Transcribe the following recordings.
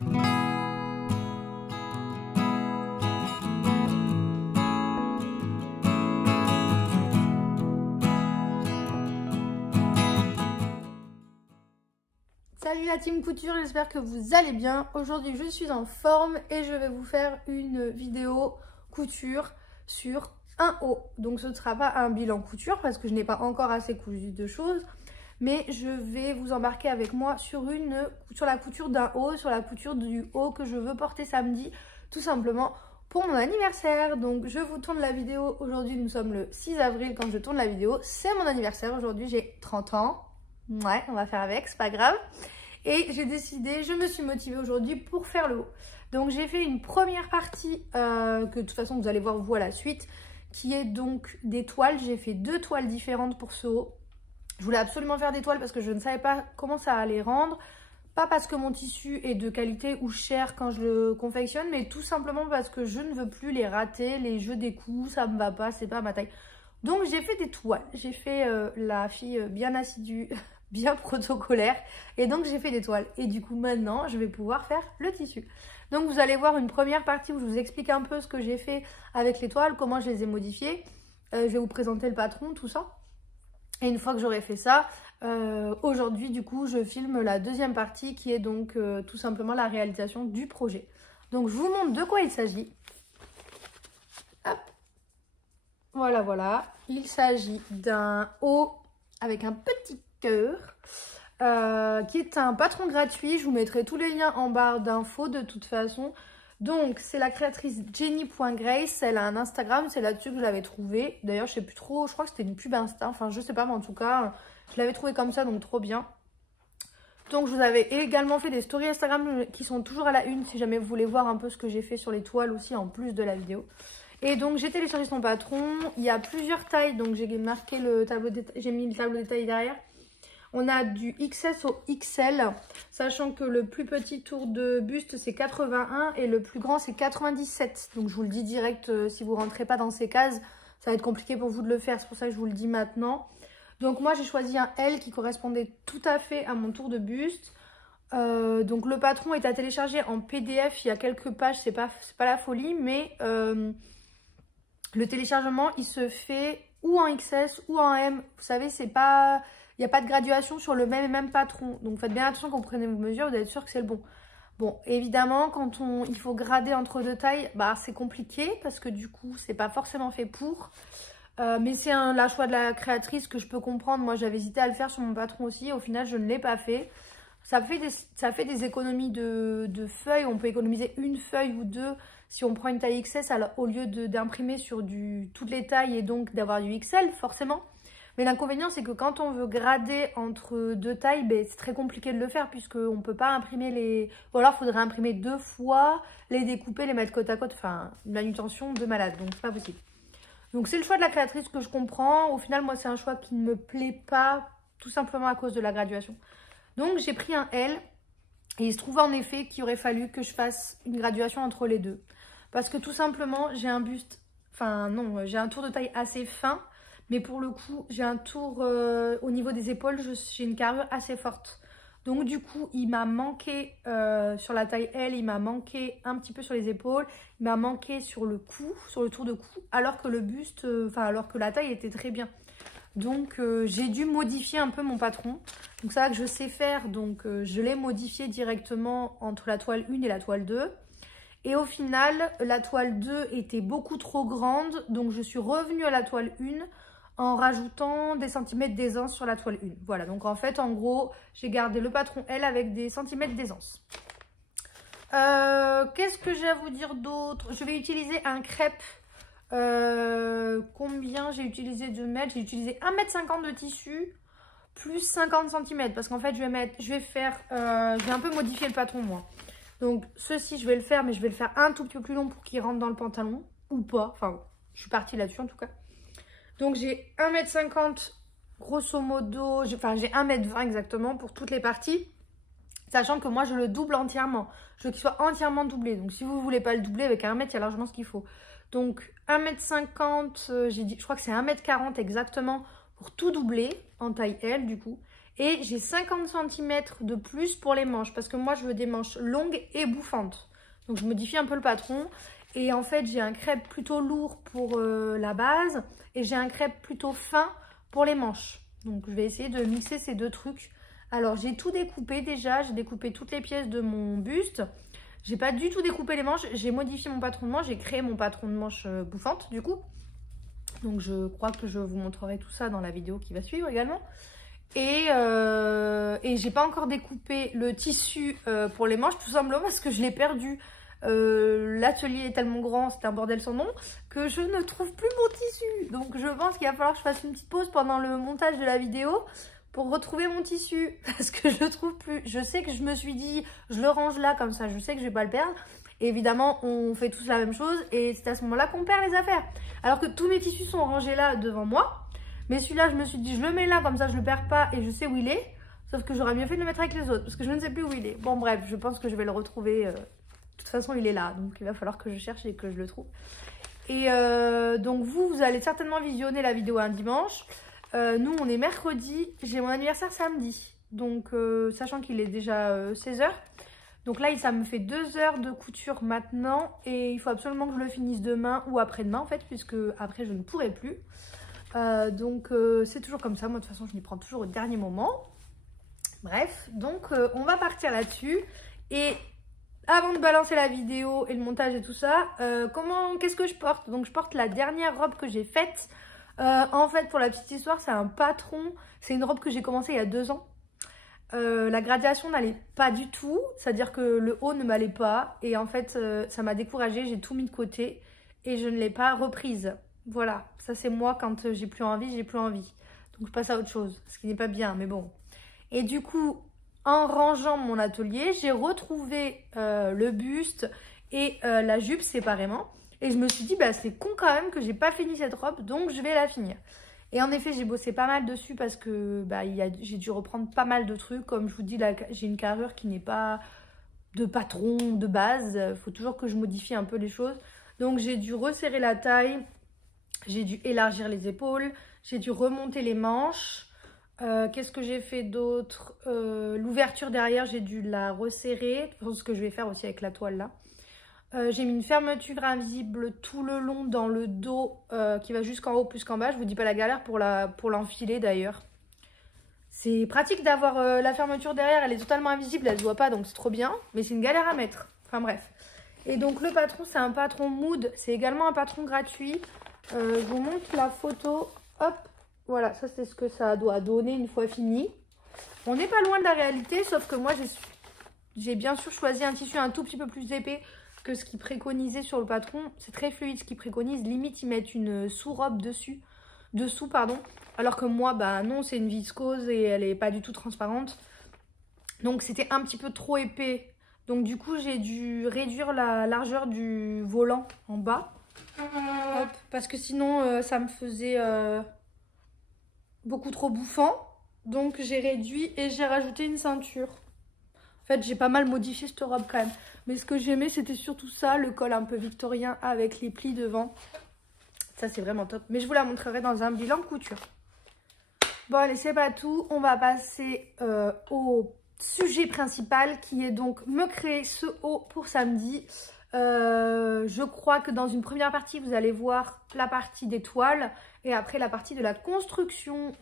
Salut la team couture, j'espère que vous allez bien. Aujourd'hui je suis en forme et je vais vous faire une vidéo couture sur un haut. Donc ce ne sera pas un bilan couture parce que je n'ai pas encore assez cousu de choses. Mais je vais vous embarquer avec moi sur la couture d'un haut, sur la couture du haut que je veux porter samedi. Tout simplement pour mon anniversaire. Donc je vous tourne la vidéo. Aujourd'hui nous sommes le 6 avril quand je tourne la vidéo. C'est mon anniversaire. Aujourd'hui j'ai 30 ans. Ouais, on va faire avec, c'est pas grave. Et j'ai décidé, je me suis motivée aujourd'hui pour faire le haut. Donc j'ai fait une première partie que de toute façon vous allez voir vous à la suite, qui est donc des toiles. J'ai fait 2 toiles différentes pour ce haut. Je voulais absolument faire des toiles parce que je ne savais pas comment ça allait rendre. Pas parce que mon tissu est de qualité ou cher quand je le confectionne, mais tout simplement parce que je ne veux plus les rater, les jeux des coups, ça me va pas, c'est pas ma taille. Donc j'ai fait des toiles, j'ai fait la fille bien assidue, bien protocolaire, et donc j'ai fait des toiles. Et du coup maintenant je vais pouvoir faire le tissu. Donc vous allez voir une première partie où je vous explique un peu ce que j'ai fait avec les toiles, comment je les ai modifiées. Je vais vous présenter le patron, tout ça. Et une fois que j'aurai fait ça, aujourd'hui du coup je filme la deuxième partie qui est donc tout simplement la réalisation du projet. Donc je vous montre de quoi il s'agit. Hop. Voilà, voilà. Il s'agit d'un haut avec un petit cœur qui est un patron gratuit. Je vous mettrai tous les liens en barre d'infos de toute façon. Donc c'est la créatrice Jenny.grace, elle a un Instagram, c'est là-dessus que je l'avais trouvé. D'ailleurs je sais plus trop, je crois que c'était une pub Insta, enfin je sais pas, mais en tout cas je l'avais trouvé comme ça, donc trop bien. Donc je vous avais également fait des stories Instagram qui sont toujours à la une si jamais vous voulez voir un peu ce que j'ai fait sur les toiles aussi en plus de la vidéo. Et donc j'ai téléchargé son patron, il y a plusieurs tailles, donc j'ai marqué le tableau de détail, j'ai mis le tableau de détail derrière. On a du XS au XL, sachant que le plus petit tour de buste c'est 81 et le plus grand c'est 97. Donc je vous le dis direct, si vous ne rentrez pas dans ces cases, ça va être compliqué pour vous de le faire, c'est pour ça que je vous le dis maintenant. Donc moi j'ai choisi un L qui correspondait tout à fait à mon tour de buste. Donc le patron est à télécharger en PDF, il y a quelques pages, c'est pas la folie, mais le téléchargement il se fait ou en XS ou en M. Vous savez, c'est pas... Il n'y a pas de graduation sur le même patron. Donc faites bien attention quand vous prenez vos mesures, vous êtes sûr que c'est le bon. Bon, évidemment, quand il faut grader entre 2 tailles, bah, c'est compliqué parce que du coup, c'est pas forcément fait pour. Mais c'est la choix de la créatrice que je peux comprendre. Moi, j'avais hésité à le faire sur mon patron aussi. Au final, je ne l'ai pas fait. Ça fait des économies de feuilles. On peut économiser une feuille ou 2 si on prend une taille XS au lieu d'imprimer sur toutes les tailles et donc d'avoir du XL, forcément. Mais l'inconvénient, c'est que quand on veut grader entre 2 tailles, ben, c'est très compliqué de le faire puisqu'on ne peut pas imprimer les... Ou alors, il faudrait imprimer 2 fois, les découper, les mettre côte à côte. Enfin, une manutention de malade, donc c'est pas possible. Donc, c'est le choix de la créatrice que je comprends. Au final, moi, c'est un choix qui ne me plaît pas, tout simplement à cause de la graduation. Donc, j'ai pris un L et il se trouve en effet qu'il aurait fallu que je fasse une graduation entre les deux. Parce que tout simplement, j'ai un buste... Enfin, non, j'ai un tour de taille assez fin. Mais pour le coup, j'ai un tour au niveau des épaules, j'ai une carrure assez forte. Donc du coup, il m'a manqué sur la taille L, il m'a manqué un petit peu sur les épaules, il m'a manqué sur le cou, sur le tour de cou, alors que le buste, alors que la taille était très bien. Donc j'ai dû modifier un peu mon patron. Donc ça va que je sais faire, donc je l'ai modifié directement entre la toile 1 et la toile 2. Et au final, la toile 2 était beaucoup trop grande, donc je suis revenue à la toile 1 en rajoutant des centimètres d'aisance sur la toile 1. Voilà, donc en fait, en gros, j'ai gardé le patron L avec des centimètres d'aisance. Qu'est-ce que j'ai à vous dire d'autre? Je vais utiliser un crêpe. Combien j'ai utilisé de mètres? J'ai utilisé 1,50 m de tissu plus 50 cm parce qu'en fait, je vais un peu modifier le patron, moi. Donc, ceci, je vais le faire, mais je vais le faire un tout petit peu plus long pour qu'il rentre dans le pantalon. Ou pas. Enfin, je suis partie là-dessus, en tout cas. Donc, j'ai 1,50 m grosso modo. J'ai 1,20 m exactement pour toutes les parties. Sachant que moi, je le double entièrement. Je veux qu'il soit entièrement doublé. Donc, si vous ne voulez pas le doubler, avec 1 m, il y a largement ce qu'il faut. Donc, 1,50 m, j'ai dit, je crois que c'est 1,40 m exactement pour tout doubler en taille L, du coup. Et j'ai 50 cm de plus pour les manches. Parce que moi, je veux des manches longues et bouffantes. Donc, je modifie un peu le patron. Et en fait, j'ai un crêpe plutôt lourd pour la base. Et j'ai un crêpe plutôt fin pour les manches. Donc, je vais essayer de mixer ces deux trucs. Alors, j'ai tout découpé déjà. J'ai découpé toutes les pièces de mon buste. J'ai pas du tout découpé les manches. J'ai modifié mon patron de manche. J'ai créé mon patron de manche bouffante, du coup. Donc, je crois que je vous montrerai tout ça dans la vidéo qui va suivre également. Et j'ai pas encore découpé le tissu pour les manches, tout simplement parce que je l'ai perdu. L'atelier est tellement grand, c'est un bordel sans nom, que je ne trouve plus mon tissu. Donc je pense qu'il va falloir que je fasse une petite pause pendant le montage de la vidéo pour retrouver mon tissu, parce que je le trouve plus. Je sais que je me suis dit, je le range là comme ça, je sais que je vais pas le perdre. Et évidemment, on fait tous la même chose et c'est à ce moment-là qu'on perd les affaires. Alors que tous mes tissus sont rangés là devant moi. Mais celui-là, je me suis dit, je le mets là, comme ça je le perds pas et je sais où il est. Sauf que j'aurais mieux fait de le mettre avec les autres, parce que je ne sais plus où il est. Bon bref, je pense que je vais le retrouver. De toute façon, il est là, donc il va falloir que je cherche et que je le trouve. Et donc vous allez certainement visionner la vidéo un dimanche. Nous, on est mercredi. J'ai mon anniversaire samedi. Donc, sachant qu'il est déjà 16 h. Donc là, ça me fait 2 heures de couture maintenant. Et il faut absolument que je le finisse demain ou après-demain, en fait, puisque après, je ne pourrai plus. C'est toujours comme ça. Moi, de toute façon, je m'y prends toujours au dernier moment. Bref, donc on va partir là-dessus. Et avant de balancer la vidéo et le montage et tout ça, qu'est-ce que je porte? Donc, je porte la dernière robe que j'ai faite. En fait, pour la petite histoire, c'est un patron. C'est une robe que j'ai commencée il y a 2 ans. La gradation n'allait pas du tout. C'est-à-dire que le haut ne m'allait pas. Et en fait, ça m'a découragée. J'ai tout mis de côté. Et je ne l'ai pas reprise. Voilà, ça c'est moi quand j'ai plus envie, j'ai plus envie. Donc je passe à autre chose, ce qui n'est pas bien, mais bon. Et du coup, en rangeant mon atelier, j'ai retrouvé le buste et la jupe séparément. Et je me suis dit, bah c'est con quand même que j'ai pas fini cette robe, donc je vais la finir. Et en effet, j'ai bossé pas mal dessus parce que bah, j'ai dû reprendre pas mal de trucs. Comme je vous dis, j'ai une carrure qui n'est pas de patron de base. Il faut toujours que je modifie un peu les choses. Donc j'ai dû resserrer la taille. J'ai dû élargir les épaules, j'ai dû remonter les manches. Qu'est-ce que j'ai fait d'autre? L'ouverture derrière, j'ai dû la resserrer. C'est ce que je vais faire aussi avec la toile là. J'ai mis une fermeture invisible tout le long dans le dos qui va jusqu'en haut plus qu'en bas. Je vous dis pas la galère pour l'enfiler d'ailleurs. C'est pratique d'avoir la fermeture derrière, elle est totalement invisible, elle se voit pas donc c'est trop bien. Mais c'est une galère à mettre. Enfin bref. Et donc le patron, c'est un patron Mood. C'est également un patron gratuit. Je vous montre la photo. Hop, voilà, ça c'est ce que ça doit donner une fois fini. On n'est pas loin de la réalité, sauf que moi j'ai bien sûr choisi un tissu un tout petit peu plus épais que ce qu'ils préconisaient sur le patron. C'est très fluide ce qu'ils préconisent. Limite, ils mettent une sous-robe dessous, pardon. Alors que moi, bah non, c'est une viscose et elle n'est pas du tout transparente. Donc c'était un petit peu trop épais. Donc du coup, j'ai dû réduire la largeur du volant en bas. Hop, parce que sinon ça me faisait beaucoup trop bouffant. Donc j'ai réduit et j'ai rajouté une ceinture. En fait j'ai pas mal modifié cette robe quand même. Mais ce que j'aimais c'était surtout ça, le col un peu victorien avec les plis devant. Ça c'est vraiment top. Mais je vous la montrerai dans un bilan couture. Bon allez, c'est pas tout. On va passer au sujet principal qui est donc me créer ce haut pour samedi. Je crois que dans une première partie, vous allez voir la partie des toiles et après la partie de la construction.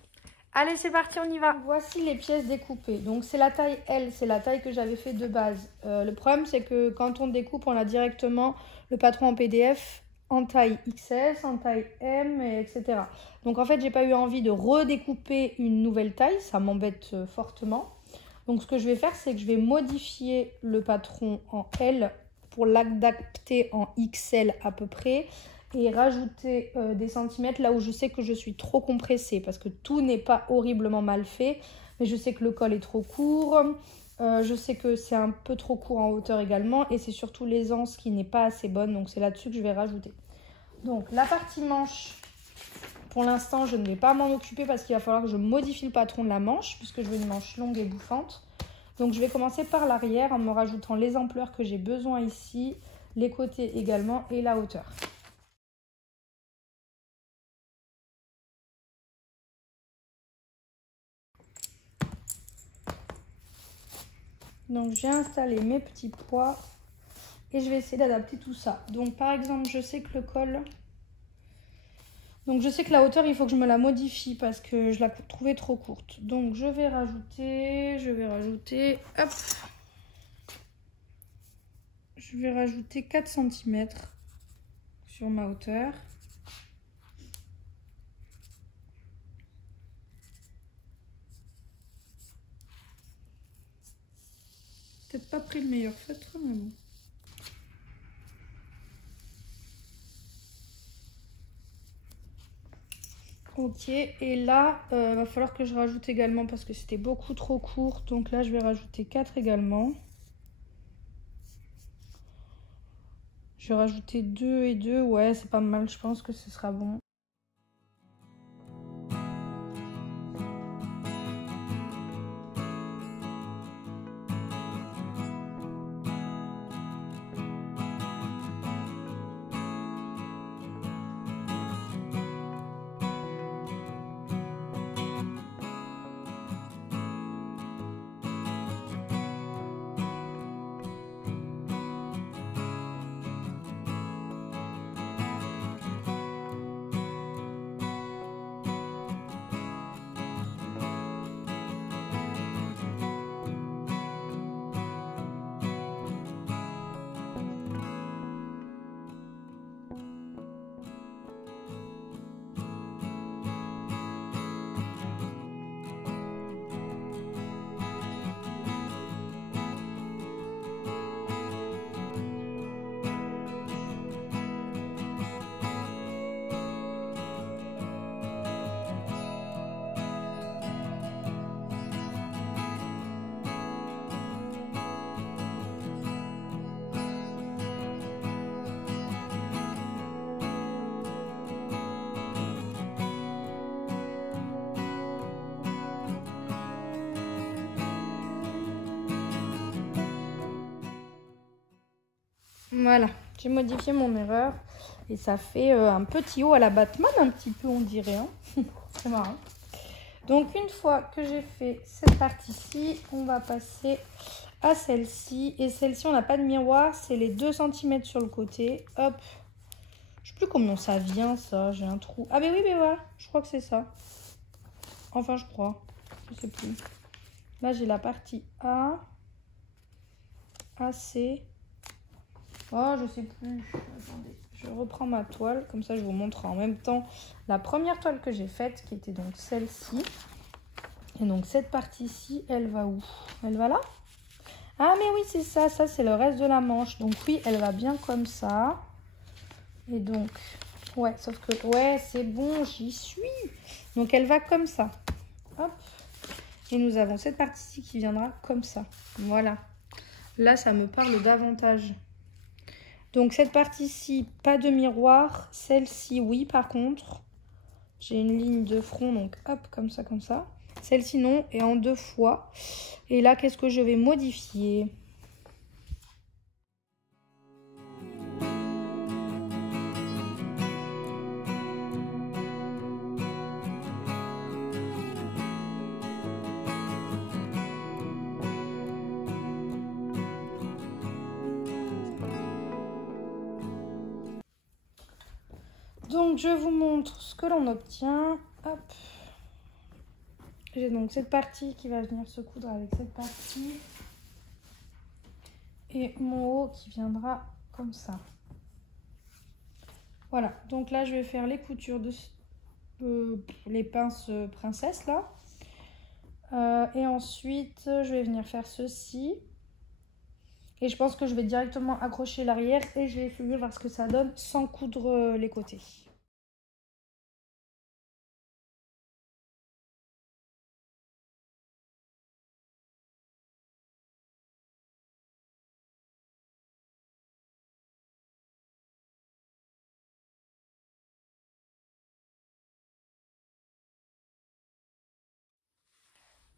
Allez, c'est parti, on y va. Voici les pièces découpées. Donc, c'est la taille L, c'est la taille que j'avais fait de base. Le problème, c'est que quand on découpe, on a directement le patron en PDF en taille XS, en taille M, etc. Donc, en fait, j'ai pas eu envie de redécouper une nouvelle taille. Ça m'embête fortement. Donc, ce que je vais faire, c'est que je vais modifier le patron en L pour l'adapter en XL à peu près et rajouter des centimètres là où je sais que je suis trop compressée parce que tout n'est pas horriblement mal fait, mais je sais que le col est trop court, je sais que c'est un peu trop court en hauteur également et c'est surtout l'aisance qui n'est pas assez bonne, donc c'est là-dessus que je vais rajouter. Donc la partie manche, pour l'instant je ne vais pas m'en occuper parce qu'il va falloir que je modifie le patron de la manche puisque je veux une manche longue et bouffante. Donc je vais commencer par l'arrière en me rajoutant les ampleurs que j'ai besoin ici, les côtés également et la hauteur. Donc j'ai installé mes petits pois et je vais essayer d'adapter tout ça. Donc par exemple, je sais que le col... Donc je sais que la hauteur, il faut que je me la modifie parce que je la trouvais trop courte. Donc je vais rajouter, hop. Je vais rajouter 4 cm sur ma hauteur. Peut-être pas pris le meilleur feutre, mais bon. Ok, et là, va falloir que je rajoute également parce que c'était beaucoup trop court. Donc là, je vais rajouter 4 également. Je vais rajouter 2 et 2. Ouais, c'est pas mal. Je pense que ce sera bon. Voilà, j'ai modifié mon erreur et ça fait un petit haut à la Batman, un petit peu on dirait. Hein. C'est marrant. Donc une fois que j'ai fait cette partie-ci, on va passer à celle-ci. Et celle-ci, on n'a pas de miroir, c'est les 2 cm sur le côté. Hop, je sais plus combien ça vient ça, j'ai un trou. Ah mais oui, mais voilà, je crois que c'est ça. Enfin, je crois, je sais plus. Là, j'ai la partie A, AC. Oh, je sais plus. Attendez, je reprends ma toile. Comme ça, je vous montre en même temps la première toile que j'ai faite, qui était donc celle-ci. Et donc, cette partie-ci, elle va où? Elle va là? Ah, mais oui, c'est ça. Ça, c'est le reste de la manche. Donc, oui, elle va bien comme ça. Et donc, ouais, sauf que... Ouais, c'est bon, j'y suis. Donc, elle va comme ça. Hop. Et nous avons cette partie-ci qui viendra comme ça. Voilà. Là, ça me parle davantage. Donc cette partie-ci, pas de miroir. Celle-ci, oui, par contre. J'ai une ligne de front, donc hop, comme ça, comme ça. Celle-ci, non, et en 2 fois. Et là, qu'est-ce que je vais modifier ? Donc, je vous montre ce que l'on obtient. Hop. J'ai donc cette partie qui va venir se coudre avec cette partie. Et mon haut qui viendra comme ça. Voilà. Donc là, je vais faire les coutures de les pinces princesse là. Et ensuite, je vais venir faire ceci. Et je pense que je vais directement accrocher l'arrière et je vais essayer voir ce que ça donne sans coudre les côtés.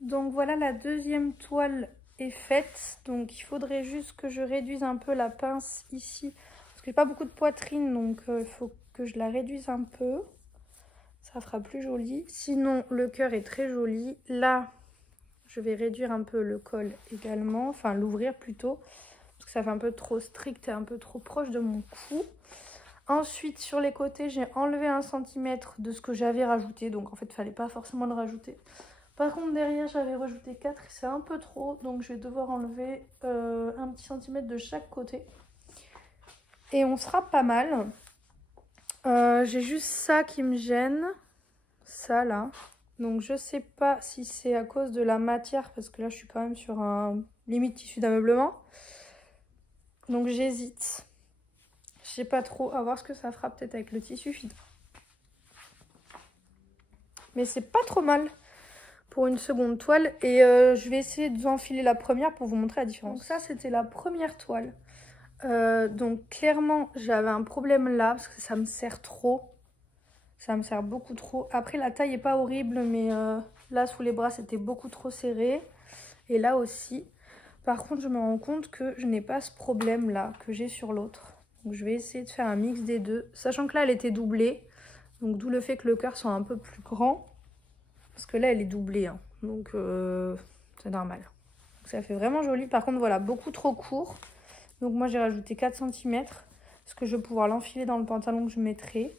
Donc voilà, la deuxième toile est faite. Donc il faudrait juste que je réduise un peu la pince ici. Parce que j'ai pas beaucoup de poitrine, donc il faut que je la réduise un peu. Ça fera plus joli. Sinon, le cœur est très joli. Là, Je vais réduire un peu le col également, enfin l'ouvrir plutôt, parce que ça fait un peu trop strict et un peu trop proche de mon cou. Ensuite, sur les côtés, j'ai enlevé 1 cm de ce que j'avais rajouté. Donc, en fait, il ne fallait pas forcément le rajouter. Par contre, derrière, j'avais rajouté 4 et c'est un peu trop. Donc, je vais devoir enlever un petit centimètre de chaque côté. Et on sera pas mal. J'ai juste ça qui me gêne. Ça, là. Donc, je sais pas si c'est à cause de la matière. Parce que là, je suis quand même sur un limite tissu d'ameublement. Donc, j'hésite. Je sais pas trop, à voir ce que ça fera peut-être avec le tissu fit. Mais c'est pas trop mal pour une seconde toile. Et je vais essayer de vous enfiler la première pour vous montrer la différence. Donc ça, c'était la première toile. Donc clairement, j'avais un problème là parce que ça me sert trop. Ça me sert beaucoup trop. Après, la taille est pas horrible, mais là, sous les bras, c'était beaucoup trop serré. Et là aussi. Par contre, je me rends compte que je n'ai pas ce problème là que j'ai sur l'autre. Donc je vais essayer de faire un mix des deux. Sachant que là, elle était doublée. Donc d'où le fait que le cœur soit un peu plus grand. Parce que là, elle est doublée. Hein. Donc c'est normal. Donc, ça fait vraiment joli. Par contre, voilà, beaucoup trop court. Donc moi, j'ai rajouté 4 cm. Parce que je vais pouvoir l'enfiler dans le pantalon que je mettrai.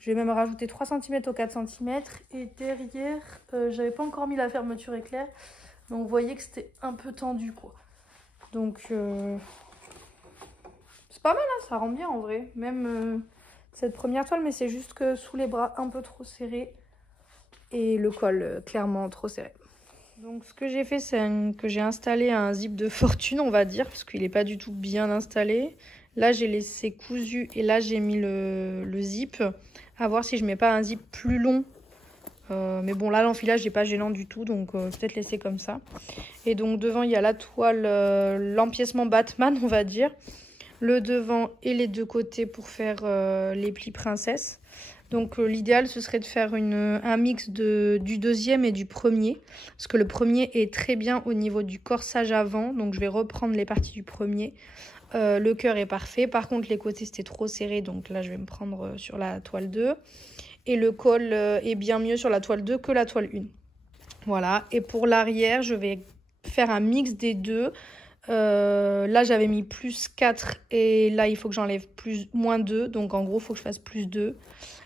Je vais même rajouter 3 cm au 4 cm. Et derrière, j'avais pas encore mis la fermeture éclair. Donc vous voyez que c'était un peu tendu, quoi. Donc... c'est pas mal, hein, ça rend bien en vrai. Même cette première toile, mais c'est juste que sous les bras un peu trop serré. Et le col clairement trop serré. Donc ce que j'ai fait, c'est que j'ai installé un zip de fortune, on va dire. Parce qu'il n'est pas du tout bien installé. Là, j'ai laissé cousu et là, j'ai mis le zip. À voir si je mets pas un zip plus long. Mais bon, là, l'enfilage n'est pas gênant du tout. Donc peut-être laisser comme ça. Et donc devant, il y a la toile, l'empiècement Batman, on va dire. Le devant et les deux côtés pour faire les plis princesse. Donc l'idéal ce serait de faire un mix du deuxième et du premier. Parce que le premier est très bien au niveau du corsage avant. Donc je vais reprendre les parties du premier. Le cœur est parfait. Par contre les côtés c'était trop serré. Donc là je vais me prendre sur la toile 2. Et le col est bien mieux sur la toile 2 que la toile 1. Voilà. Et pour l'arrière je vais faire un mix des deux. Là j'avais mis plus 4 et là il faut que j'enlève moins 2, donc en gros il faut que je fasse plus 2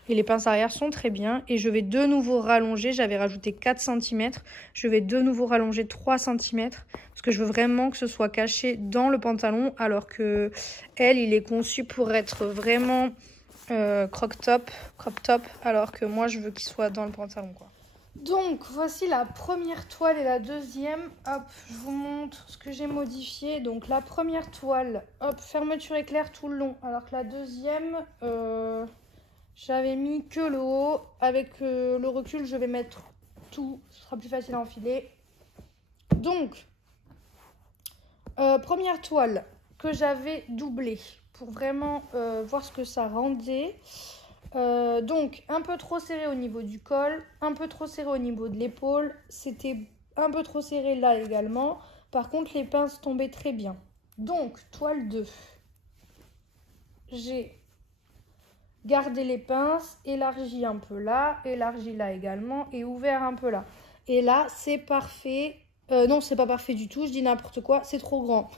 et les pinces arrière sont très bien et je vais de nouveau rallonger. J'avais rajouté 4 cm, je vais de nouveau rallonger 3 cm parce que je veux vraiment que ce soit caché dans le pantalon alors que il est conçu pour être vraiment crop top alors que moi je veux qu'il soit dans le pantalon, quoi. Donc voici la première toile et la deuxième. Hop, je vous montre ce que j'ai modifié. Donc la première toile, hop, fermeture éclair tout le long. Alors que la deuxième, j'avais mis que le haut. Avec le recul, je vais mettre tout. Ce sera plus facile à enfiler. Donc, première toile que j'avais doublée pour vraiment voir ce que ça rendait. Donc un peu trop serré au niveau du col, un peu trop serré au niveau de l'épaule, c'était un peu trop serré là également. Par contre les pinces tombaient très bien. Donc toile 2, j'ai gardé les pinces, élargi un peu là également et ouvert un peu là. Et là c'est parfait, non c'est pas parfait du tout, je dis n'importe quoi, c'est trop grand.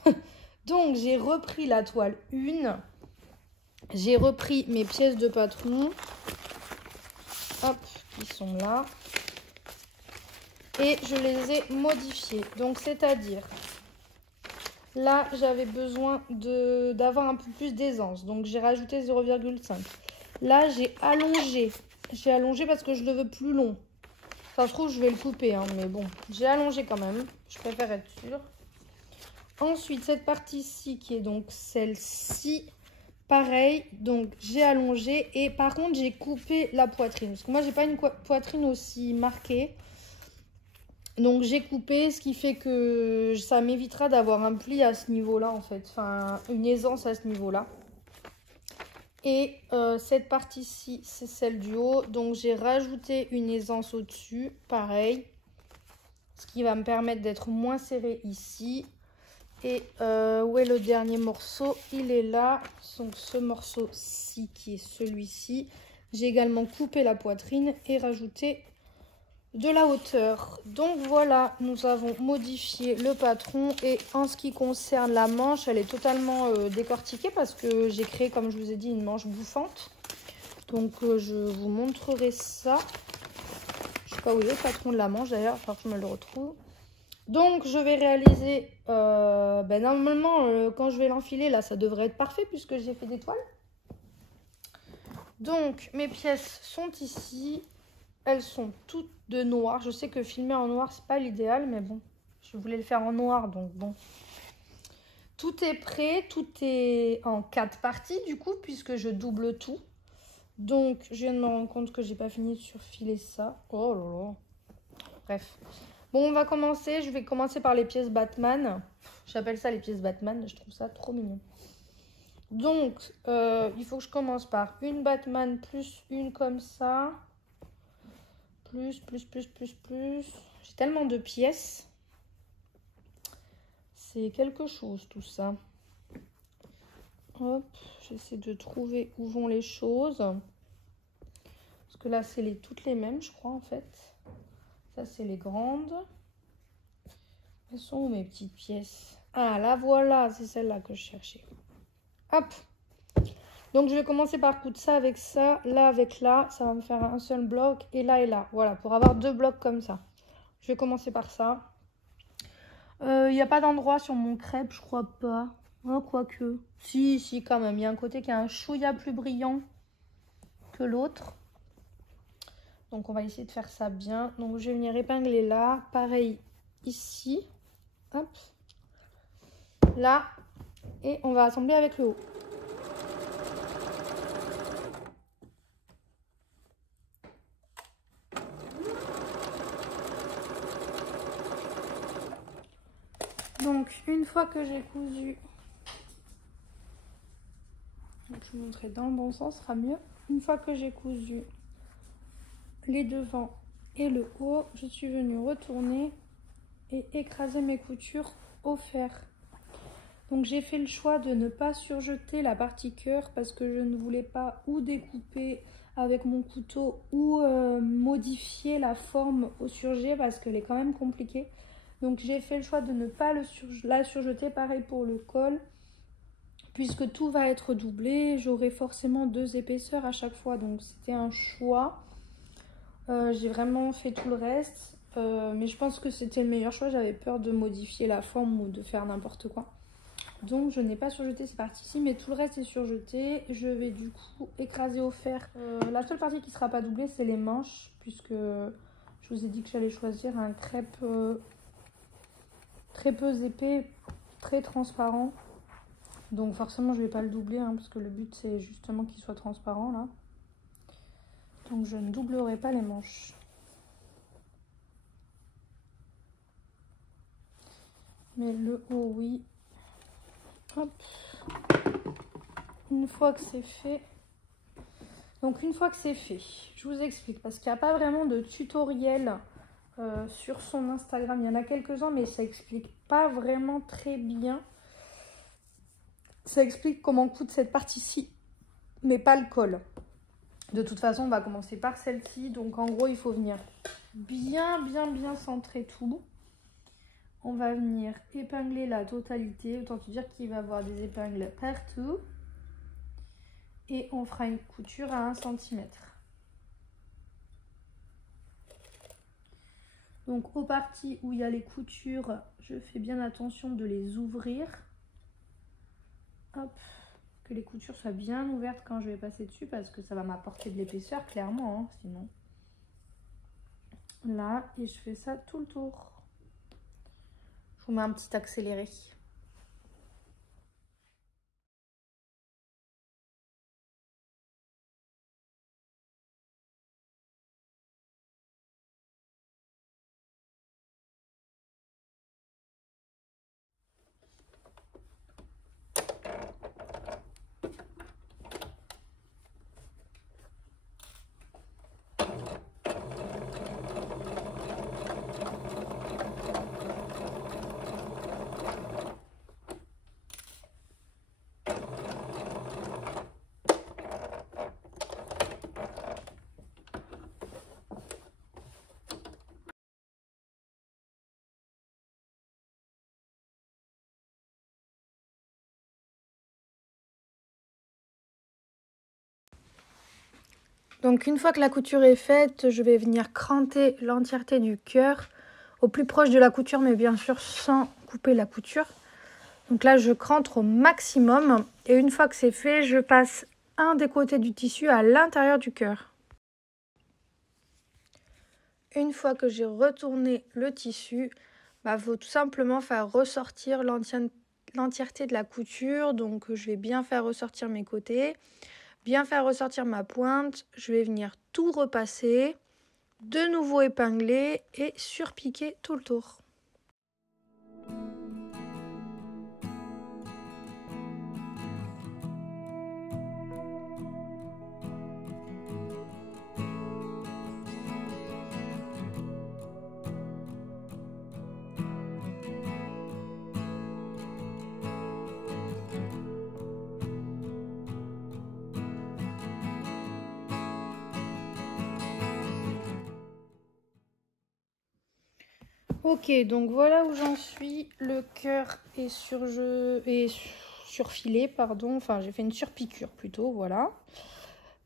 Donc j'ai repris la toile 1. J'ai repris mes pièces de patron, hop, qui sont là, et je les ai modifiées. Donc, c'est-à-dire, là, j'avais besoin d'avoir un peu plus d'aisance. Donc, j'ai rajouté 0,5. Là, j'ai allongé. J'ai allongé parce que je le veux plus long. Ça se trouve, je vais le couper, hein, mais bon, j'ai allongé quand même. Je préfère être sûre. Ensuite, cette partie-ci, qui est donc celle-ci. Pareil, donc j'ai allongé et par contre j'ai coupé la poitrine. Parce que moi j'ai pas une poitrine aussi marquée. Donc j'ai coupé, ce qui fait que ça m'évitera d'avoir un pli à ce niveau-là en fait. Enfin, une aisance à ce niveau-là. Et cette partie-ci, c'est celle du haut. Donc j'ai rajouté une aisance au-dessus, pareil. Ce qui va me permettre d'être moins serré ici. Et où est le dernier morceau? Il est là. Donc ce morceau-ci qui est celui-ci. J'ai également coupé la poitrine et rajouté de la hauteur. Donc voilà, nous avons modifié le patron et en ce qui concerne la manche, elle est totalement décortiquée parce que j'ai créé, comme je vous ai dit, une manche bouffante. Donc je vous montrerai ça. Je sais pas où est le patron de la manche d'ailleurs, il va falloir que je me le retrouve. Donc je vais réaliser, normalement quand je vais l'enfiler là, ça devrait être parfait puisque j'ai fait des toiles. Donc mes pièces sont ici. Elles sont toutes de noir. Je sais que filmer en noir, c'est pas l'idéal, mais bon, je voulais le faire en noir, donc bon. Tout est prêt, tout est en 4 parties du coup, puisque je double tout. Donc, je viens de me rendre compte que j'ai pas fini de surfiler ça. Oh là là. Bref. Bon, on va commencer. Je vais commencer par les pièces Batman. J'appelle ça les pièces Batman. Je trouve ça trop mignon. Donc, il faut que je commence par une Batman plus une comme ça. Plus. J'ai tellement de pièces. C'est quelque chose tout ça. Hop, j'essaie de trouver où vont les choses. Parce que là, c'est toutes les mêmes, je crois, en fait. Ça, c'est les grandes. Elles sont où mes petites pièces? Ah, là, voilà, c'est celle-là que je cherchais. Hop. Donc, je vais commencer par coudre ça avec ça, là avec là. Ça va me faire un seul bloc, et là et là. Voilà, pour avoir 2 blocs comme ça. Je vais commencer par ça. Il n'y a pas d'endroit sur mon crêpe, je crois pas. Oh, quoique. Si, quand même. Il y a un côté qui est un chouïa plus brillant que l'autre. Donc, on va essayer de faire ça bien. Donc, je vais venir épingler là. Pareil ici. Hop. Là. Et on va assembler avec le haut. Donc, une fois que j'ai cousu, donc je vous montrerai dans le bon sens, ce sera mieux. Une fois que j'ai cousu les devants et le haut, je suis venue retourner et écraser mes coutures au fer. Donc, j'ai fait le choix de ne pas surjeter la partie cœur parce que je ne voulais pas ou découper avec mon couteau ou modifier la forme au surjet parce qu'elle est quand même compliquée. Donc j'ai fait le choix de ne pas la surjeter, pareil pour le col, puisque tout va être doublé, j'aurai forcément 2 épaisseurs à chaque fois, donc c'était un choix. J'ai vraiment fait tout le reste, mais je pense que c'était le meilleur choix, j'avais peur de modifier la forme ou de faire n'importe quoi. Donc je n'ai pas surjeté cette partie-ci, mais tout le reste est surjeté. Je vais du coup écraser au fer. La seule partie qui ne sera pas doublée, c'est les manches, puisque je vous ai dit que j'allais choisir un crêpe très peu épais, très transparent. Donc forcément je vais pas le doubler hein, parce que le but c'est justement qu'il soit transparent là. Donc je ne doublerai pas les manches. Mais le haut oui. Hop. Une fois que c'est fait. Donc une fois que c'est fait, je vous explique parce qu'il n'y a pas vraiment de tutoriel sur son Instagram. Il y en a quelques-uns mais ça explique pas vraiment très bien. Ça explique comment coudre cette partie-ci, mais pas le col. De toute façon, on va commencer par celle-ci. Donc, en gros, il faut venir bien centrer tout. On va venir épingler la totalité. Autant te dire qu'il va y avoir des épingles partout. Et on fera une couture à 1 cm. Donc, aux parties où il y a les coutures, je fais bien attention de les ouvrir. Hop. Que les coutures soient bien ouvertes quand je vais passer dessus parce que ça va m'apporter de l'épaisseur clairement hein, sinon là et je fais ça tout le tour. Je vous mets un petit accéléré. Donc une fois que la couture est faite, je vais venir cranter l'entièreté du cœur au plus proche de la couture, mais bien sûr sans couper la couture. Donc là, je crante au maximum et une fois que c'est fait, je passe un des côtés du tissu à l'intérieur du cœur. Une fois que j'ai retourné le tissu, faut tout simplement faire ressortir l'entièreté de la couture. Donc je vais bien faire ressortir mes côtés, bien faire ressortir ma pointe. Je vais venir tout repasser, de nouveau épingler et surpiquer tout le tour. Ok, donc voilà où j'en suis. Le cœur est surfilé, pardon. Enfin, j'ai fait une surpiqûre plutôt, voilà.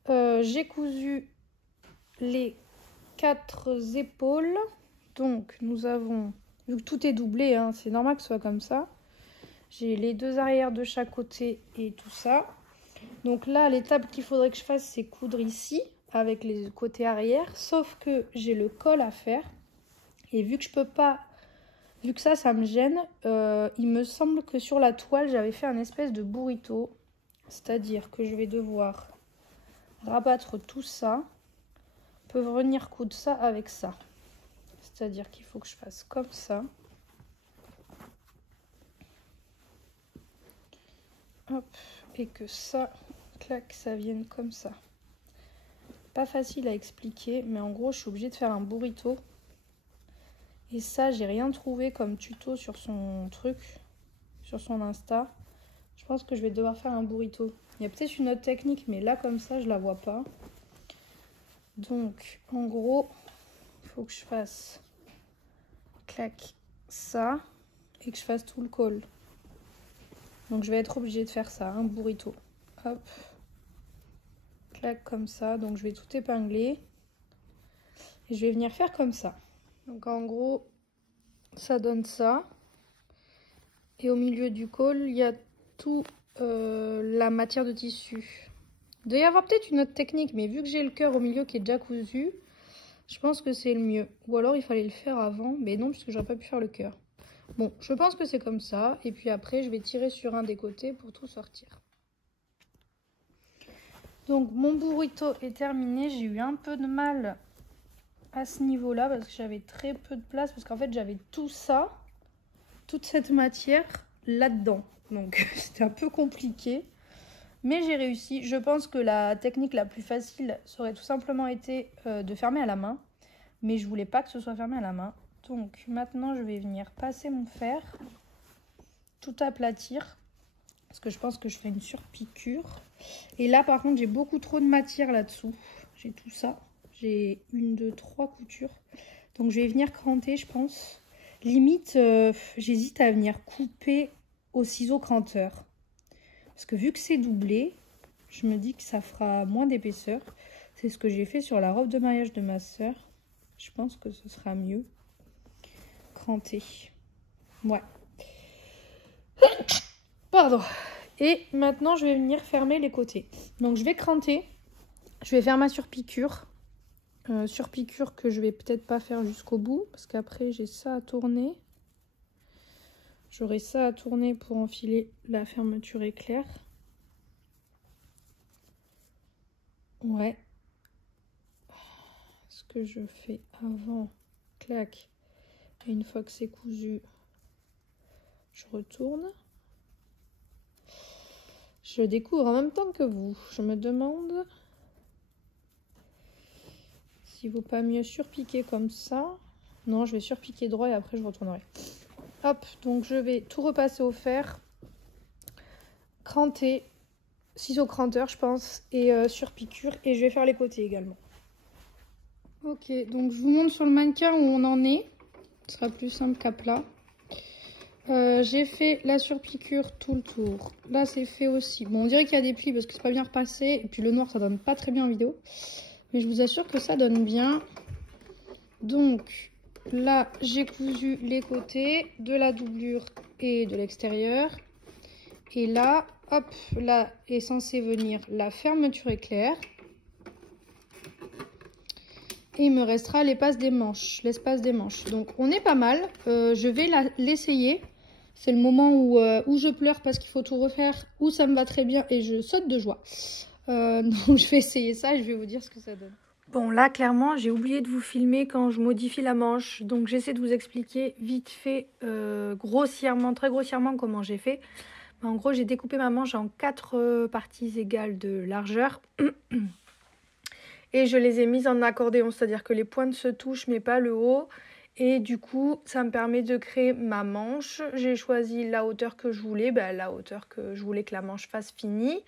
J'ai cousu les 4 épaules. Donc, nous avons, vu que tout est doublé, hein, c'est normal que ce soit comme ça. J'ai les 2 arrières de chaque côté et tout ça. Donc là, l'étape qu'il faudrait que je fasse, c'est coudre ici avec les côtés arrière. Sauf que j'ai le col à faire. Et vu que je peux pas, vu que ça me gêne, il me semble que sur la toile, j'avais fait un espèce de burrito. C'est-à-dire que je vais devoir rabattre tout ça. Je peux venir coudre ça avec ça. C'est-à-dire qu'il faut que je fasse comme ça. Hop, et que ça, clac, ça vienne comme ça. Pas facile à expliquer, mais en gros, je suis obligée de faire un burrito. Et ça, j'ai rien trouvé comme tuto sur son truc, sur son Insta. Je pense que je vais devoir faire un burrito. Il y a peut-être une autre technique, mais là, comme ça, je la vois pas. Donc, en gros, il faut que je fasse clac ça et que je fasse tout le col. Donc, je vais être obligée de faire ça, un burrito. Hop, clac comme ça. Donc, je vais tout épingler et je vais venir faire comme ça. Donc, en gros, ça donne ça. Et au milieu du col, il y a tout la matière de tissu. Il doit y avoir peut-être une autre technique, mais vu que j'ai le cœur au milieu qui est déjà cousu, je pense que c'est le mieux. Ou alors il fallait le faire avant, mais non, puisque j'aurais pas pu faire le cœur. Bon, je pense que c'est comme ça. Et puis après, je vais tirer sur un des côtés pour tout sortir. Donc mon burrito est terminé. J'ai eu un peu de mal à ce niveau-là parce que j'avais très peu de place. Parce qu'en fait, j'avais tout ça, toute cette matière là-dedans. Donc c'était un peu compliqué. Mais j'ai réussi. Je pense que la technique la plus facile, ça aurait tout simplement été de fermer à la main. Mais je voulais pas que ce soit fermé à la main. Donc maintenant, je vais venir passer mon fer, tout aplatir. Parce que je pense que je fais une surpiqûre. Et là, par contre, j'ai beaucoup trop de matière là-dessous. J'ai tout ça. J'ai 1, 2, 3 coutures. Donc je vais venir cranter, je pense. Limite, j'hésite à venir couper au ciseau cranteur. Parce que vu que c'est doublé, je me dis que ça fera moins d'épaisseur. C'est ce que j'ai fait sur la robe de mariage de ma soeur. Je pense que ce sera mieux. Cranter. Ouais. Pardon. Et maintenant, je vais venir fermer les côtés. Donc, je vais cranter. Je vais faire ma surpiqûre. Surpiqûre que je vais peut-être pas faire jusqu'au bout. Parce qu'après, j'ai ça à tourner. J'aurai ça à tourner pour enfiler la fermeture éclair. Ouais. Ce que je fais avant, clac. Et une fois que c'est cousu, je retourne. Je découvre en même temps que vous. Je me demande s'il vaut pas mieux surpiquer comme ça. Non, je vais surpiquer droit et après je retournerai. Hop, donc je vais tout repasser au fer. Cranter, ciseau cranteur je pense, et surpiqûre. Et je vais faire les côtés également. Ok, donc je vous montre sur le mannequin où on en est. Ce sera plus simple qu'à plat. J'ai fait la surpiqûre tout le tour. Là c'est fait aussi. Bon, on dirait qu'il y a des plis parce que c'est pas bien repassé. Et puis le noir ça donne pas très bien en vidéo. Mais je vous assure que ça donne bien. Donc là, j'ai cousu les côtés de la doublure et de l'extérieur. Et là, hop, là est censé venir la fermeture éclair. Et il me restera l'espace des manches. Donc on est pas mal. Je vais l'essayer. C'est le moment où je pleure parce qu'il faut tout refaire, où ça me va très bien et je saute de joie. Donc je vais essayer ça et je vais vous dire ce que ça donne. Bon là clairement j'ai oublié de vous filmer quand je modifie la manche. Donc j'essaie de vous expliquer vite fait, grossièrement, très grossièrement comment j'ai fait. En gros j'ai découpé ma manche en 4 parties égales de largeur. Et je les ai mises en accordéon, c'est-à-dire que les pointes se touchent mais pas le haut. Et du coup, ça me permet de créer ma manche. J'ai choisi la hauteur que je voulais, la hauteur que je voulais que la manche fasse finie.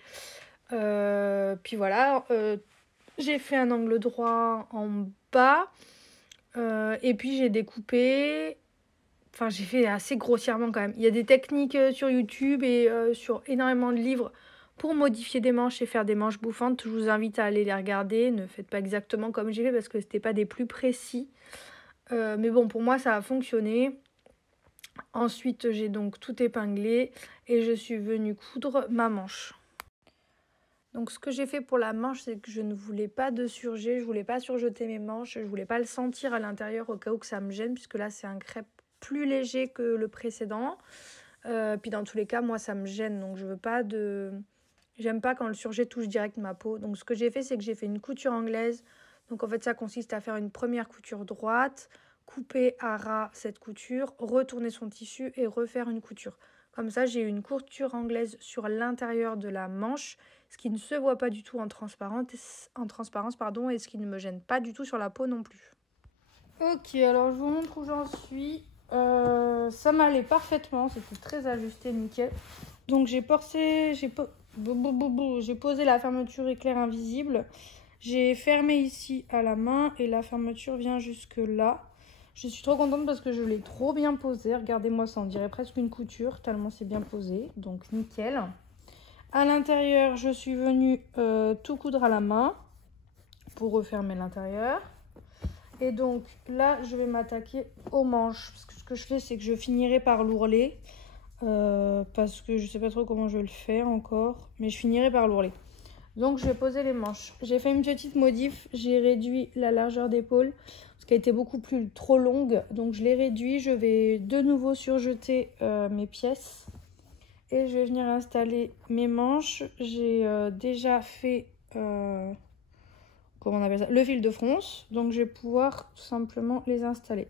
Puis voilà, j'ai fait un angle droit en bas. Et puis j'ai découpé... Enfin, j'ai fait assez grossièrement quand même. Il y a des techniques sur YouTube et sur énormément de livres pour modifier des manches et faire des manches bouffantes. Je vous invite à aller les regarder. Ne faites pas exactement comme j'ai fait parce que c'était pas des plus précis. Mais bon, pour moi, ça a fonctionné. Ensuite, j'ai donc tout épinglé et je suis venue coudre ma manche. Donc, ce que j'ai fait pour la manche, c'est que je ne voulais pas de surjet. Je voulais pas surjeter mes manches. Je voulais pas le sentir à l'intérieur au cas où que ça me gêne, puisque là, c'est un crêpe plus léger que le précédent. Puis dans tous les cas, moi, ça me gêne. Donc, je veux pas de... J'aime pas quand le surjet touche direct ma peau. Donc, ce que j'ai fait, c'est que j'ai fait une couture anglaise. Donc, en fait, ça consiste à faire une première couture droite, couper à ras cette couture, retourner son tissu et refaire une couture. Comme ça, j'ai une couture anglaise sur l'intérieur de la manche, ce qui ne se voit pas du tout en transparence, et ce qui ne me gêne pas du tout sur la peau non plus. Ok, alors je vous montre où j'en suis. Ça m'allait parfaitement, c'était très ajusté, nickel. Donc j'ai posé la fermeture éclair invisible. J'ai fermé ici à la main et la fermeture vient jusque là. Je suis trop contente parce que je l'ai trop bien posé. Regardez-moi ça, on dirait presque une couture tellement c'est bien posé. Donc nickel. À l'intérieur, je suis venue tout coudre à la main pour refermer l'intérieur. Et donc là, je vais m'attaquer aux manches. Parce que ce que je fais, c'est que je finirai par l'ourlet. Parce que je sais pas trop comment je vais le faire encore. Mais je finirai par l'ourlet. Donc je vais poser les manches. J'ai fait une petite modif. J'ai réduit la largeur d'épaule. Parce qu'elle était beaucoup plus trop longue. Donc je l'ai réduit. Je vais de nouveau surjeter mes pièces. Et je vais venir installer mes manches. J'ai déjà fait... comment on appelle ça, le fil de fronce, donc je vais pouvoir tout simplement les installer.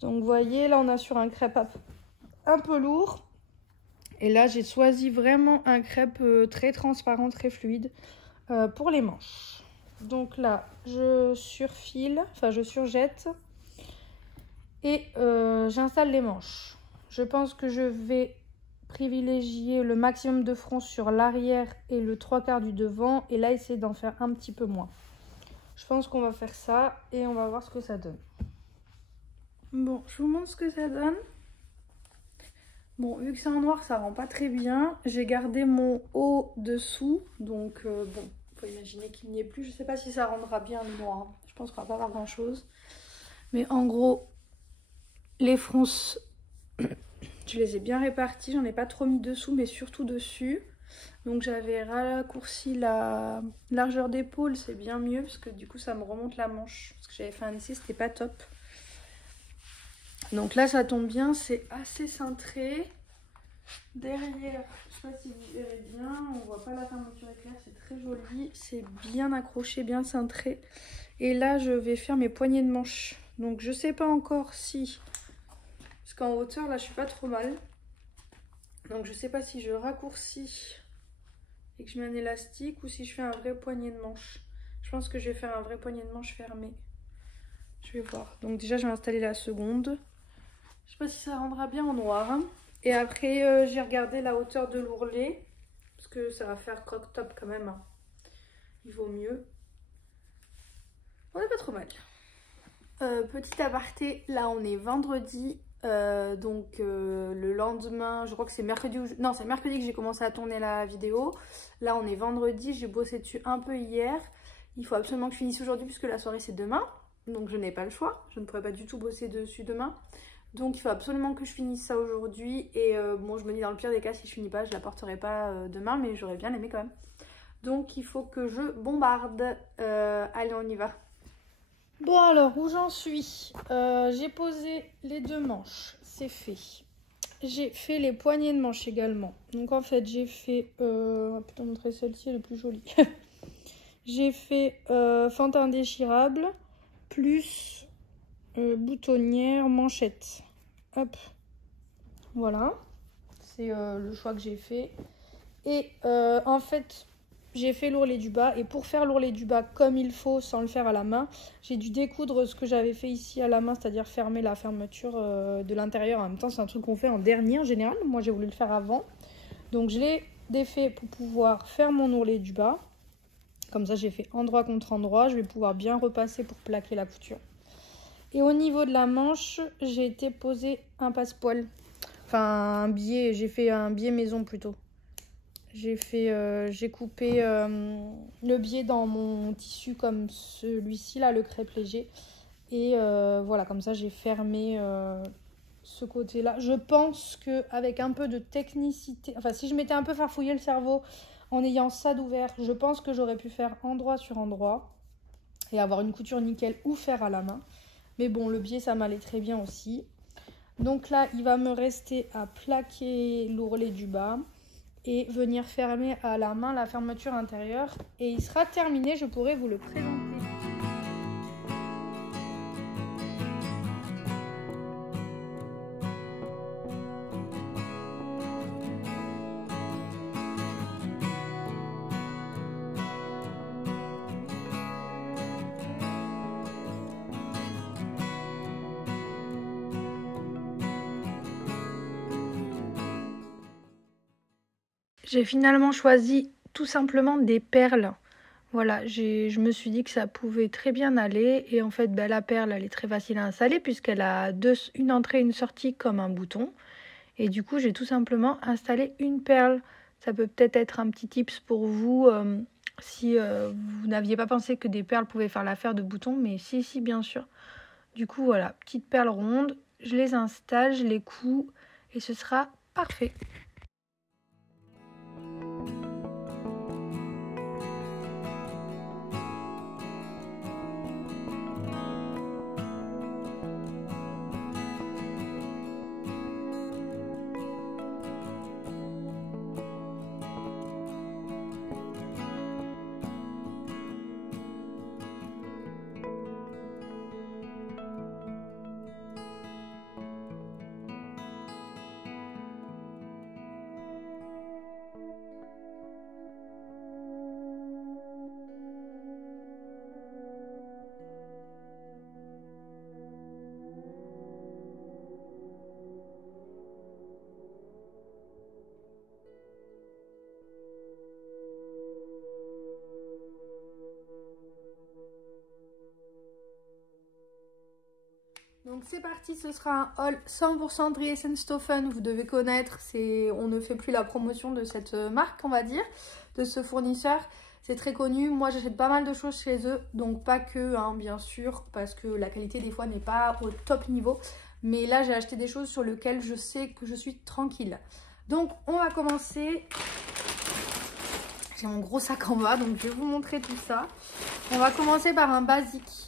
Donc vous voyez, là on a sur un crêpe un peu lourd, et là j'ai choisi vraiment un crêpe très transparent, très fluide pour les manches. Donc là je surfile, enfin je surjette et j'installe les manches. Je pense que je vais privilégier le maximum de fronce sur l'arrière et le 3/4 du devant, et là essayer d'en faire un petit peu moins. Je pense qu'on va faire ça et on va voir ce que ça donne. Bon, je vous montre ce que ça donne. Bon, vu que c'est en noir, ça rend pas très bien. J'ai gardé mon haut dessous, donc bon, faut imaginer qu'il n'y ait plus. Je sais pas si ça rendra bien le noir. Je pense qu'on va pas avoir grand chose. Mais en gros, les fronces, je les ai bien réparties. J'en ai pas trop mis dessous, mais surtout dessus. Donc j'avais raccourci la largeur d'épaule, c'est bien mieux parce que du coup ça me remonte la manche. Parce que j'avais fait un essai, c'était pas top. Donc là ça tombe bien, c'est assez cintré. Derrière, je sais pas si vous verrez bien, on voit pas la fermeture éclair, c'est très joli. C'est bien accroché, bien cintré. Et là je vais faire mes poignées de manche. Donc je sais pas encore si... Parce qu'en hauteur là je suis pas trop mal. Donc je sais pas si je raccourcis et que je mets un élastique ou si je fais un vrai poignet de manche. Je pense que je vais faire un vrai poignet de manche fermé. Je vais voir. Donc déjà je vais installer la seconde. Je sais pas si ça rendra bien en noir. Hein. Et après j'ai regardé la hauteur de l'ourlet. Parce que ça va faire croque-top quand même. Hein. Il vaut mieux. On est pas trop mal. Petit aparté, là on est vendredi. Le lendemain, je crois que c'est mercredi non, c'est mercredi que j'ai commencé à tourner la vidéo. Là on est vendredi, j'ai bossé dessus un peu hier. Il faut absolument que je finisse aujourd'hui puisque la soirée c'est demain. Donc je n'ai pas le choix. Je ne pourrai pas du tout bosser dessus demain. Donc il faut absolument que je finisse ça aujourd'hui. Et bon, je me dis dans le pire des cas, si je finis pas, je la porterai pas demain. Mais j'aurais bien aimé quand même. Donc il faut que je bombarde. Allez, on y va. Bon alors, où j'en suis? J'ai posé les 2 manches. C'est fait. J'ai fait les poignées de manches également. Donc en fait, j'ai fait... on va plutôt montrer celle-ci, elle est plus jolie. J'ai fait fente indéchirable plus boutonnière manchette. Hop. Voilà. C'est le choix que j'ai fait. Et en fait, j'ai fait l'ourlet du bas. Et pour faire l'ourlet du bas comme il faut, sans le faire à la main, j'ai dû découdre ce que j'avais fait ici à la main, c'est-à-dire fermer la fermeture de l'intérieur. En même temps, c'est un truc qu'on fait en dernier en général. Moi, j'ai voulu le faire avant. Donc, je l'ai défait pour pouvoir faire mon ourlet du bas. Comme ça, j'ai fait endroit contre endroit. Je vais pouvoir bien repasser pour plaquer la couture. Et au niveau de la manche, j'ai été poser un passepoil. Enfin, un biais. J'ai fait un biais maison plutôt. J'ai coupé le biais dans mon tissu comme celui-ci là, le crêpe léger. Et voilà, comme ça, j'ai fermé ce côté-là. Je pense qu'avec un peu de technicité, enfin, si je m'étais un peu farfouillé le cerveau en ayant ça d'ouvert, je pense que j'aurais pu faire endroit sur endroit et avoir une couture nickel ou faire à la main. Mais bon, le biais, ça m'allait très bien aussi. Donc là, il va me rester à plaquer l'ourlet du bas et venir fermer à la main la fermeture intérieure. Et il sera terminé, je pourrai vous le présenter. J'ai finalement choisi tout simplement des perles. Voilà, je me suis dit que ça pouvait très bien aller. Et en fait, la perle, elle est très facile à installer puisqu'elle a une entrée et une sortie comme un bouton. Et du coup, j'ai tout simplement installé une perle. Ça peut peut-être être un petit tips pour vous si vous n'aviez pas pensé que des perles pouvaient faire l'affaire de boutons. Mais si, bien sûr. Du coup, voilà, petite perle ronde. Je les installe, je les couds et ce sera parfait. Donc c'est parti, ce sera un haul 100% Dries & Stoffen, vous devez connaître, on ne fait plus la promotion de cette marque on va dire, de ce fournisseur, c'est très connu. Moi j'achète pas mal de choses chez eux, donc pas que hein, bien sûr, parce que la qualité des fois n'est pas au top niveau, mais là j'ai acheté des choses sur lesquelles je sais que je suis tranquille. Donc on va commencer, j'ai mon gros sac en bas donc je vais vous montrer tout ça. On va commencer par un basique.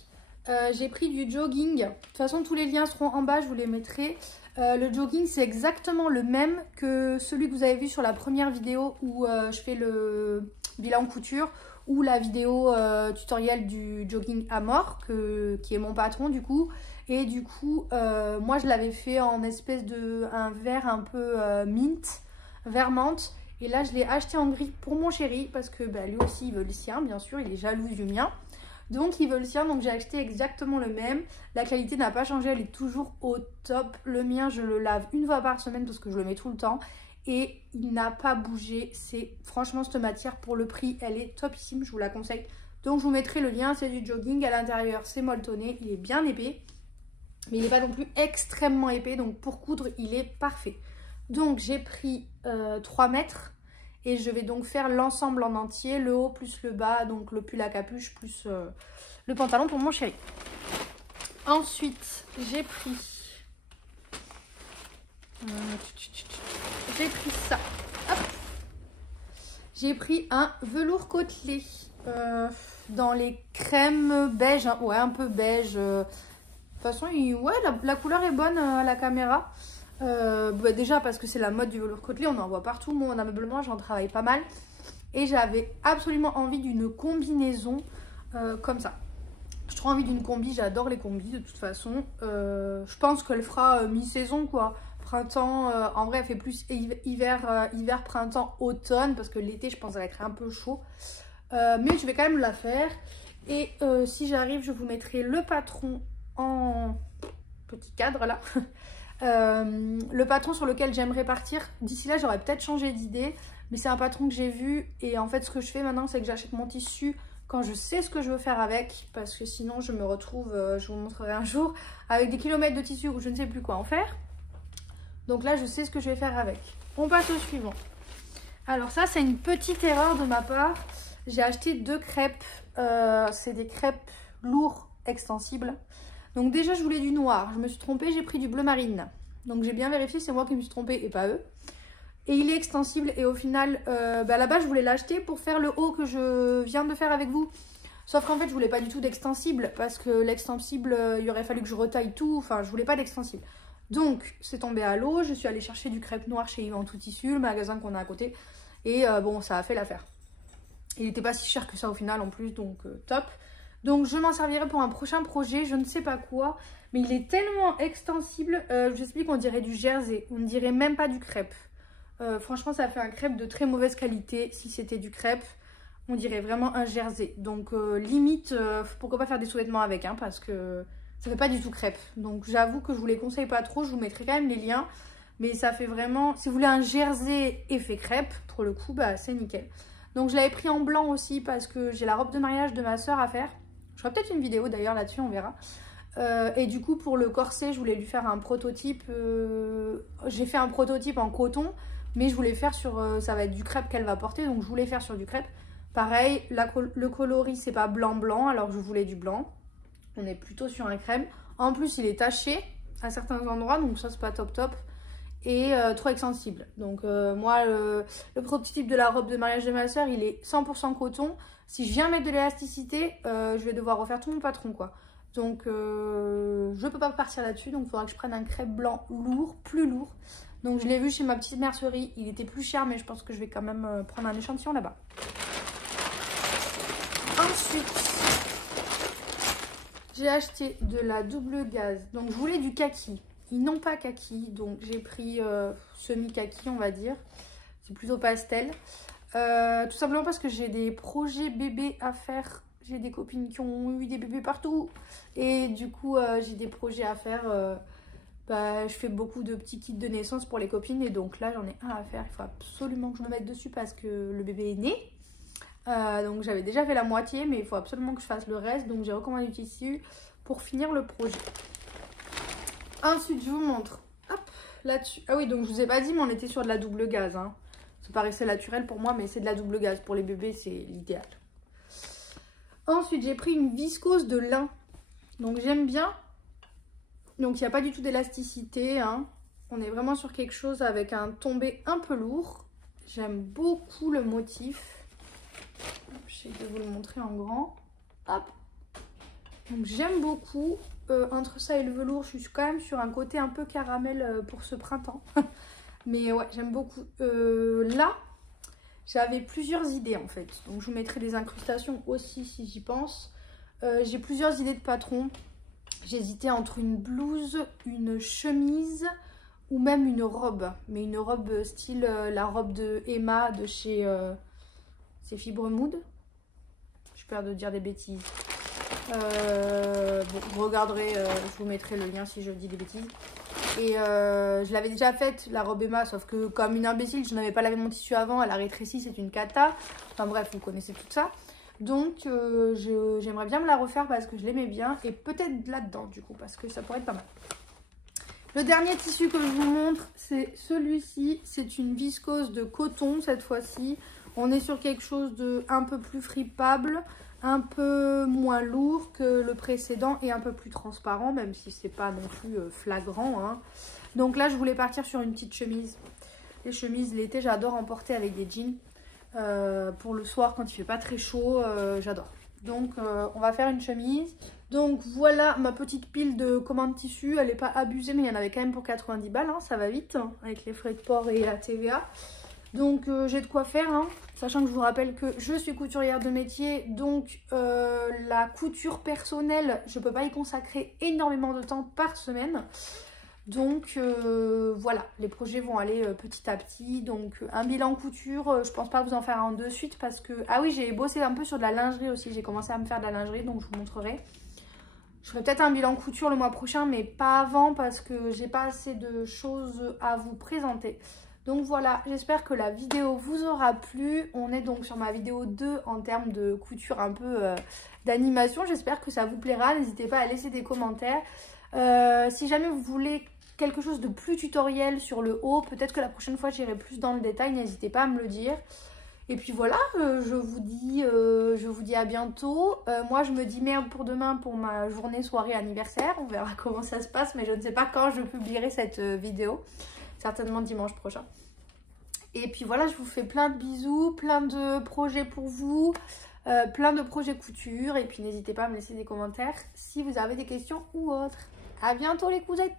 J'ai pris du jogging. De toute façon, tous les liens seront en bas, je vous les mettrai. Le jogging, c'est exactement le même que celui que vous avez vu sur la première vidéo où je fais le bilan couture ou la vidéo tutoriel du jogging à mort, qui est mon patron du coup. Et du coup, moi je l'avais fait en espèce de un vert un peu mint, vert menthe. Et là, je l'ai acheté en gris pour mon chéri parce que lui aussi, il veut le sien, bien sûr, il est jaloux du mien. Donc il veut le sien, donc j'ai acheté exactement le même. La qualité n'a pas changé, elle est toujours au top. Le mien, je le lave une fois par semaine parce que je le mets tout le temps. Et il n'a pas bougé. C'est franchement cette matière pour le prix, elle est topissime, je vous la conseille. Donc je vous mettrai le lien, c'est du jogging. À l'intérieur, c'est molletonné, il est bien épais. Mais il n'est pas non plus extrêmement épais, donc pour coudre, il est parfait. Donc j'ai pris 3 mètres. Et je vais donc faire l'ensemble en entier, le haut plus le bas, donc le pull à capuche plus le pantalon pour mon chéri. Ensuite, j'ai pris ça. Hop. J'ai pris un velours côtelé dans les crèmes beige, hein, ouais, un peu beige. De toute façon, ouais, la couleur est bonne à la caméra. Bah déjà parce que c'est la mode du velours côtelé, on en voit partout. Moi, en ameublement, j'en travaille pas mal. Et j'avais absolument envie d'une combinaison comme ça. J'ai trop envie d'une combi, j'adore les combis de toute façon. Je pense qu'elle fera mi-saison quoi. Printemps, en vrai elle fait plus hiver, printemps, automne. Parce que l'été je pense qu'elle va être un peu chaud. Mais je vais quand même la faire. Et si j'arrive je vous mettrai le patron en petit cadre là. Le patron sur lequel j'aimerais partir. D'ici là j'aurais peut-être changé d'idée. Mais c'est un patron que j'ai vu. Et en fait ce que je fais maintenant c'est que j'achète mon tissu quand je sais ce que je veux faire avec, parce que sinon je me retrouve, je vous montrerai un jour, avec des kilomètres de tissu où je ne sais plus quoi en faire. Donc là je sais ce que je vais faire avec. On passe au suivant. Alors ça c'est une petite erreur de ma part. J'ai acheté 2 crêpes, c'est des crêpes lourds extensibles. Donc déjà je voulais du noir, je me suis trompée, j'ai pris du bleu marine. Donc j'ai bien vérifié, c'est moi qui me suis trompée et pas eux. Et il est extensible et au final, à la base je voulais l'acheter pour faire le haut que je viens de faire avec vous. Sauf qu'en fait je voulais pas du tout d'extensible parce que l'extensible, il aurait fallu que je retaille tout. Enfin je voulais pas d'extensible. Donc c'est tombé à l'eau, je suis allée chercher du crêpe noir chez Yves en tout tissu, le magasin qu'on a à côté. Et bon ça a fait l'affaire. Il n'était pas si cher que ça au final en plus, donc top. Donc je m'en servirai pour un prochain projet, je ne sais pas quoi. Mais il est tellement extensible, je vous explique, on dirait du jersey, on ne dirait même pas du crêpe. Franchement ça fait un crêpe de très mauvaise qualité. Si c'était du crêpe on dirait vraiment un jersey. Donc limite pourquoi pas faire des sous-vêtements avec hein, parce que ça fait pas du tout crêpe. Donc j'avoue que je vous les conseille pas trop. Je vous mettrai quand même les liens. Mais ça fait vraiment, si vous voulez un jersey effet crêpe, pour le coup bah c'est nickel. Donc je l'avais pris en blanc aussi parce que j'ai la robe de mariage de ma soeur à faire. Je ferai peut-être une vidéo d'ailleurs là-dessus, on verra. Et du coup pour le corset je voulais lui faire un prototype. J'ai fait un prototype en coton. Mais je voulais faire sur, ça va être du crêpe qu'elle va porter, donc je voulais faire sur du crêpe. Pareil, le coloris c'est pas blanc alors que je voulais du blanc. On est plutôt sur un crème. En plus il est taché à certains endroits, donc ça c'est pas top. Et trop extensible. Donc moi le prototype de la robe de mariage de ma soeur il est 100% coton. Si je viens mettre de l'élasticité, je vais devoir refaire tout mon patron quoi. Donc je peux pas partir là-dessus, donc il faudra que je prenne un crêpe blanc lourd, plus lourd. Donc je l'ai vu chez ma petite mercerie, il était plus cher mais je pense que je vais quand même prendre un échantillon là-bas. Ensuite, j'ai acheté de la double gaze. Donc je voulais du kaki, ils n'ont pas kaki, donc j'ai pris semi-kaki on va dire. C'est plutôt pastel. Tout simplement parce que j'ai des projets bébés à faire. J'ai des copines qui ont eu des bébés partout. Et du coup j'ai des projets à faire. Je fais beaucoup de petits kits de naissance pour les copines et donc là j'en ai un à faire. Il faut absolument que je me mette dessus parce que le bébé est né. Donc j'avais déjà fait la moitié mais il faut absolument que je fasse le reste. Donc j'ai recommandé du tissu pour finir le projet. Ensuite je vous montre. Hop, là-dessus. Ah oui donc je vous ai pas dit mais on était sur de la double gaze. Hein. Ça paraissait naturel pour moi mais c'est de la double gaze. Pour les bébés c'est l'idéal. Ensuite j'ai pris une viscose de lin. Donc j'aime bien. Donc il n'y a pas du tout d'élasticité, hein. On est vraiment sur quelque chose avec un tombé un peu lourd. J'aime beaucoup le motif. J'essaie de vous le montrer en grand. Hop. Donc j'aime beaucoup. Entre ça et le velours, je suis quand même sur un côté un peu caramel pour ce printemps. Mais ouais, j'aime beaucoup. Là, j'avais plusieurs idées en fait. Donc je vous mettrai des incrustations aussi si j'y pense. J'ai plusieurs idées de patrons. J'hésitais entre une blouse, une chemise ou même une robe. Mais une robe style la robe de Emma de chez c'est Fibre Mood. J'ai peur de dire des bêtises. Bon, vous regarderez, je vous mettrai le lien si je dis des bêtises. Et je l'avais déjà faite, la robe Emma, sauf que comme une imbécile, je n'avais pas lavé mon tissu avant, elle a rétréci, c'est une cata. Enfin bref, vous connaissez tout ça. Donc j'aimerais bien me la refaire parce que je l'aimais bien et peut-être là-dedans du coup parce que ça pourrait être pas mal. Le dernier tissu que je vous montre, c'est celui-ci. C'est une viscose de coton cette fois-ci. On est sur quelque chose de un peu plus frippable, un peu moins lourd que le précédent et un peu plus transparent, même si c'est pas non plus flagrant, hein. Donc là, je voulais partir sur une petite chemise. Les chemises l'été, j'adore en porter avec des jeans. Pour le soir, quand il fait pas très chaud, j'adore. Donc on va faire une chemise. Donc voilà ma petite pile de commandes tissus. Elle n'est pas abusée, mais il y en avait quand même pour 90 balles, hein. Ça va vite, hein, avec les frais de port et la TVA. Donc j'ai de quoi faire, hein, sachant que je vous rappelle que je suis couturière de métier. Donc la couture personnelle, je ne peux pas y consacrer énormément de temps par semaine. Donc voilà, les projets vont aller petit à petit. Donc un bilan couture, je pense pas vous en faire un de suite parce que... Ah oui, j'ai bossé un peu sur de la lingerie aussi. J'ai commencé à me faire de la lingerie, donc je vous montrerai. Je ferai peut-être un bilan couture le mois prochain, mais pas avant parce que j'ai pas assez de choses à vous présenter. Donc voilà, j'espère que la vidéo vous aura plu. On est donc sur ma vidéo 2 en termes de couture un peu d'animation. J'espère que ça vous plaira. N'hésitez pas à laisser des commentaires. Si jamais vous voulez quelque chose de plus tutoriel sur le haut, peut-être que la prochaine fois j'irai plus dans le détail. N'hésitez pas à me le dire. Et puis voilà, je vous dis à bientôt. Moi, je me dis merde pour demain pour ma journée, soirée, anniversaire. On verra comment ça se passe, mais je ne sais pas quand je publierai cette vidéo. Certainement dimanche prochain. Et puis voilà, je vous fais plein de bisous, plein de projets pour vous, plein de projets couture. Et puis n'hésitez pas à me laisser des commentaires si vous avez des questions ou autres. À bientôt les cousettes!